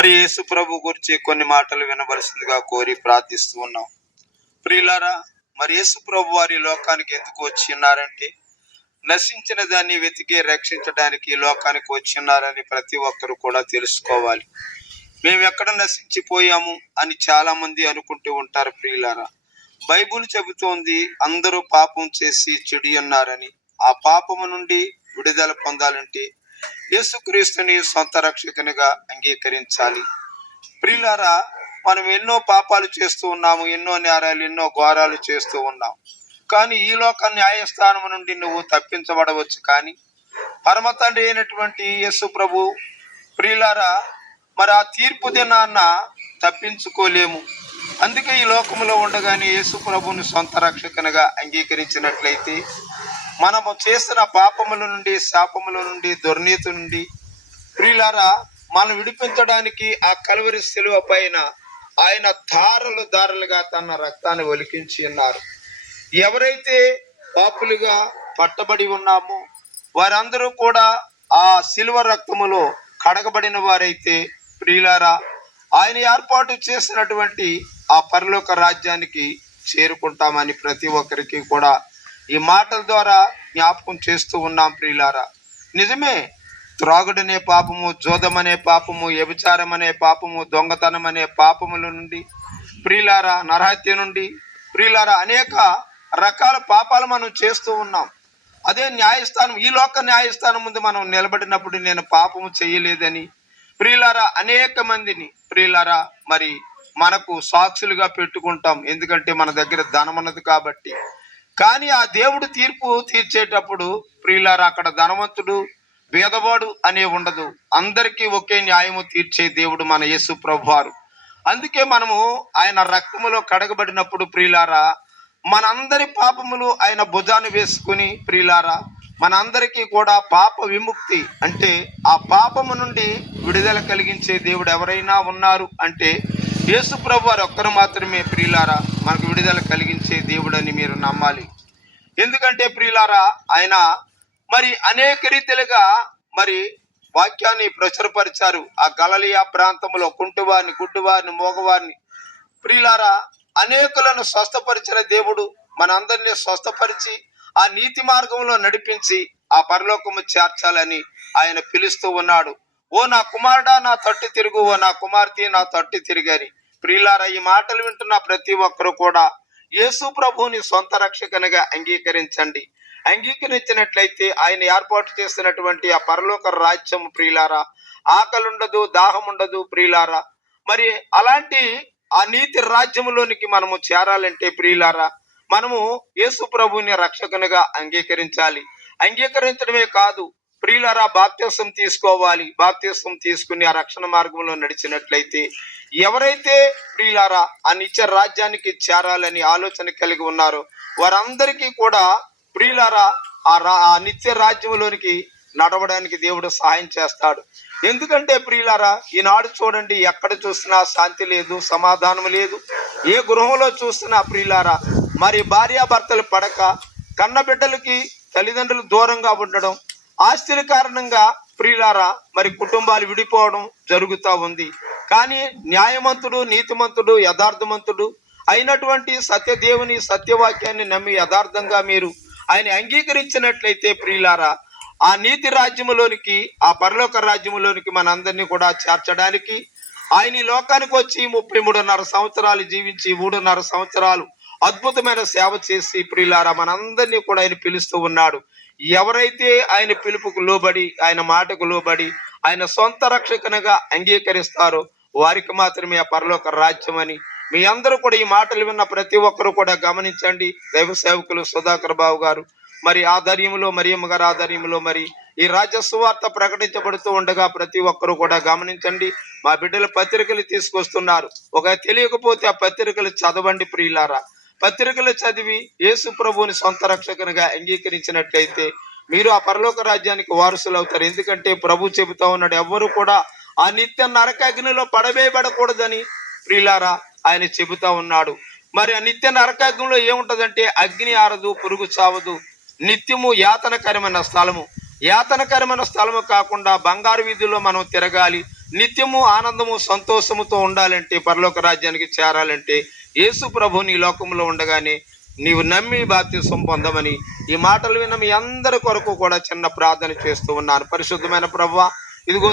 మరి యేసు ప్రభు గురించి కొన్ని మాటలు వినవలసిందిగా కోరి ప్రార్థిస్తూ ఉన్నాం. ప్రియులారా, మరి యేసు ప్రభు వారి లోకానికి ఎందుకు వచ్చి ఉన్నారంటే, నశించిన దాన్ని వెతికి రక్షించడానికి లోకానికి వచ్చి ఉన్నారని ప్రతి ఒక్కరు కూడా తెలుసుకోవాలి. మేము ఎక్కడ నశించిపోయాము అని చాలా మంది అనుకుంటూ ఉంటారు. ప్రియులారా, బైబుల్ చెబుతోంది అందరూ పాపం చేసి చెడి ఉన్నారని. ఆ పాపము నుండి విడుదల పొందాలంటే యేసుక్రీస్తుని సొంత రక్షకునిగా అంగీకరించాలి. ప్రియులారా, మనం ఎన్నో పాపాలు చేస్తూ ఉన్నాము, ఎన్నో నేరాలు, ఎన్నో ఘోరాలు చేస్తూ ఉన్నాం. కానీ ఈ లోక న్యాయస్థానం నుండి నువ్వు తప్పించబడవచ్చు, కానీ పరమ తండ్రి అయినటువంటి యేసు ప్రభు ప్రియులారా, మరి ఆ తీర్పు దినాన్న తప్పించుకోలేము. అందుకే ఈ లోకంలో ఉండగానే యేసు ప్రభుని సొంత రక్షకునిగా అంగీకరించినట్లయితే మనము చేసిన పాపముల నుండి, శాపముల నుండి, దుర్నీతి నుండి ప్రియులారా మనం విడిపించడానికి ఆ కల్వరి శిలువ పైన ఆయన ధారలుగా తన రక్తాన్ని ఒలికించి ఉన్నారు. ఎవరైతే పాపులుగా పట్టబడి ఉన్నామో వారందరూ కూడా ఆ శిలువ రక్తములో కడగబడిన వారైతే ప్రియులారా ఆయన ఏర్పాటు చేసినటువంటి ఆ పరలోక రాజ్యానికి చేరుకుంటామని ప్రతి ఒక్కరికి కూడా ఈ మాటల ద్వారా జ్ఞాపకం చేస్తూ ఉన్నాం. ప్రియులారా, నిజమే, త్రాగుడనే పాపము, జోదమనే పాపము, వ్యభిచారం అనే పాపము, దొంగతనం అనే పాపముల నుండి ప్రియులారా, నరహత్య నుండి ప్రియులారా అనేక రకాల పాపాలు మనం చేస్తూ ఉన్నాం. అదే న్యాయస్థానం, ఈ లోక న్యాయస్థానం ముందు మనం నిలబడినప్పుడు నేను పాపము చేయలేదని ప్రియులారా అనేక మందిని ప్రియులారా మరి మనకు సాక్షులుగా పెట్టుకుంటాం. ఎందుకంటే మన దగ్గర ధనం ఉన్నది కాబట్టి. కానీ ఆ దేవుడు తీర్పు తీర్చేటప్పుడు ప్రియులారా అక్కడ ధనవంతుడు భేదవాడు అనే ఉండదు. అందరికీ ఒకే న్యాయము తీర్చే దేవుడు మన యేసు ప్రభువారు. అందుకే మనము ఆయన రక్తములో కడగబడినప్పుడు ప్రియులారా మనందరి పాపములు ఆయన భుజాన్ని వేసుకుని ప్రియులారా మనందరికీ కూడా పాప విముక్తి అంటే ఆ పాపము నుండి విడుదల కలిగించే దేవుడు ఎవరైనా ఉన్నారు అంటే యేసు ప్రభు వారు ఒక్కరు మాత్రమే ప్రియులారా మనకు విడుదల కలిగించే దేవుడని మీరు నమ్మాలి. ఎందుకంటే ప్రియులారా ఆయన మరి అనేక రీతిలుగా మరి వాక్యాన్ని ప్రచురపరిచారు. ఆ గలిలయ ప్రాంతంలో కుంటివారిని, గుడ్డివారిని, మోగవారిని ప్రియులారా అనేకులను స్వస్థపరిచిన దేవుడు మనందరినీ స్వస్థపరిచి ఆ నీతి మార్గంలో నడిపించి ఆ పరలోకము చేర్చాలని ఆయన పిలుస్తూ ఉన్నాడు. ఓ నా కుమారుడా నా తట్టు తిరుగు, ఓ నా కుమార్తె నా తట్టు తిరిగని. ప్రియులారా ఈ మాటలు వింటున్న ప్రతి ఒక్కరు కూడా యేసు ప్రభువుని సొంత రక్షకునిగా అంగీకరించండి. అంగీకరించినట్లయితే ఆయన ఏర్పాటు చేసినటువంటి ఆ పరలోక రాజ్యం ప్రియులారా ఆకలి ఉండదు, దాహం ఉండదు ప్రియులారా. మరి అలాంటి ఆ నీతి రాజ్యంలోనికి మనము చేరాలంటే ప్రియులారా మనము యేసు ప్రభువుని రక్షకునిగా అంగీకరించాలి. అంగీకరించడమే కాదు ప్రియులారా బాప్తిసం తీసుకోవాలి. బాప్తిసం తీసుకుని ఆ రక్షణ మార్గంలో నడిచినట్లయితే ఎవరైతే ప్రియులారా ఆ నిత్య రాజ్యానికి చేరాలని ఆలోచన కలిగి ఉన్నారో వారందరికీ కూడా ప్రియులారా ఆ నిత్య రాజ్యంలోనికి నడవడానికి దేవుడు సహాయం చేస్తాడు. ఎందుకంటే ప్రియులారా ఈనాడు చూడండి, ఎక్కడ చూసినా శాంతి లేదు, సమాధానం లేదు. ఏ గృహంలో చూసినా ప్రియులారా మరి భార్యాభర్తలు పడక, కన్నబిడ్డలకి తల్లిదండ్రులు దూరంగా ఉండడం, ఆస్తిల కారణంగా ప్రియులారా మరి కుటుంబాలు విడిపోవడం జరుగుతూ ఉంది. కానీ న్యాయవంతుడు, నీతిమంతుడు, యథార్థవంతుడు అయినటువంటి సత్యదేవుని సత్యవాక్యాన్ని నమ్మి యథార్థంగా మీరు ఆయన అంగీకరించినట్లయితే ప్రియులారా ఆ నీతి రాజ్యములోనికి, ఆ పరలోక రాజ్యములోనికి మనందరినీ కూడా చేర్చడానికి ఆయన ఈ లోకానికి వచ్చి 33.5 సంవత్సరాలు జీవించి 3.5 సంవత్సరాలు అద్భుతమైన సేవ చేసి ప్రియులారా మనందరినీ కూడా ఆయన పిలుస్తూ ఉన్నాడు. ఎవరైతే ఆయన పిలుపుకు లోబడి, ఆయన మాటకు లోబడి ఆయన సొంత రక్షకునిగా అంగీకరిస్తారో వారికి మాత్రమే ఆ పరలోక రాజ్యం అని మీ అందరూ కూడా ఈ మాటలు విన్న ప్రతి ఒక్కరు కూడా గమనించండి. దైవ సేవకులు సుధాకర్ బాబు గారు మరి ఆధ్వర్యంలో, మరియమ్మ గారి ఆధ్వర్యంలో మరి ఈ రాజ్య సువార్త ప్రకటించబడుతూ ఉండగా ప్రతి ఒక్కరు కూడా గమనించండి. మా బిడ్డలు పత్రికలు తీసుకొస్తున్నారు. ఒక తెలియకపోతే ఆ పత్రికలు చదవండి ప్రియులారా. పత్రికలు చదివి యేసు ప్రభువుని సొంత రక్షకునిగా అంగీకరించినట్లయితే మీరు ఆ పరలోక రాజ్యానికి వారసులు అవుతారు. ఎందుకంటే ప్రభు చెబుతా ఉన్నాడు, ఎవ్వరు కూడా ఆ నిత్య నరకాగ్నిలో పడవేయబడకూడదని ప్రియులారా ఆయన చెబుతా ఉన్నాడు. మరి ఆ నిత్య నరకాగ్నిలో ఏముంటదంటే అగ్ని ఆరదు, పురుగు చావదు, నిత్యము యాతనకరమైన స్థలము. యాతనకరమైన స్థలము కాకుండా బంగారు వీధుల్లో మనం తిరగాలి, నిత్యము ఆనందము సంతోషముతో ఉండాలంటే, పరలోక రాజ్యానికి చేరాలంటే యేసు ప్రభు నీ లోకంలో ఉండగానే నీవు నమ్మి బాప్తిసం పొందమని ఈ మాటలు విన్న మీ అందరి కొరకు కూడా చిన్న ప్రార్థన చేస్తూ ఉన్నాను. పరిశుద్ధమైన ప్రభువా, ఇదిగో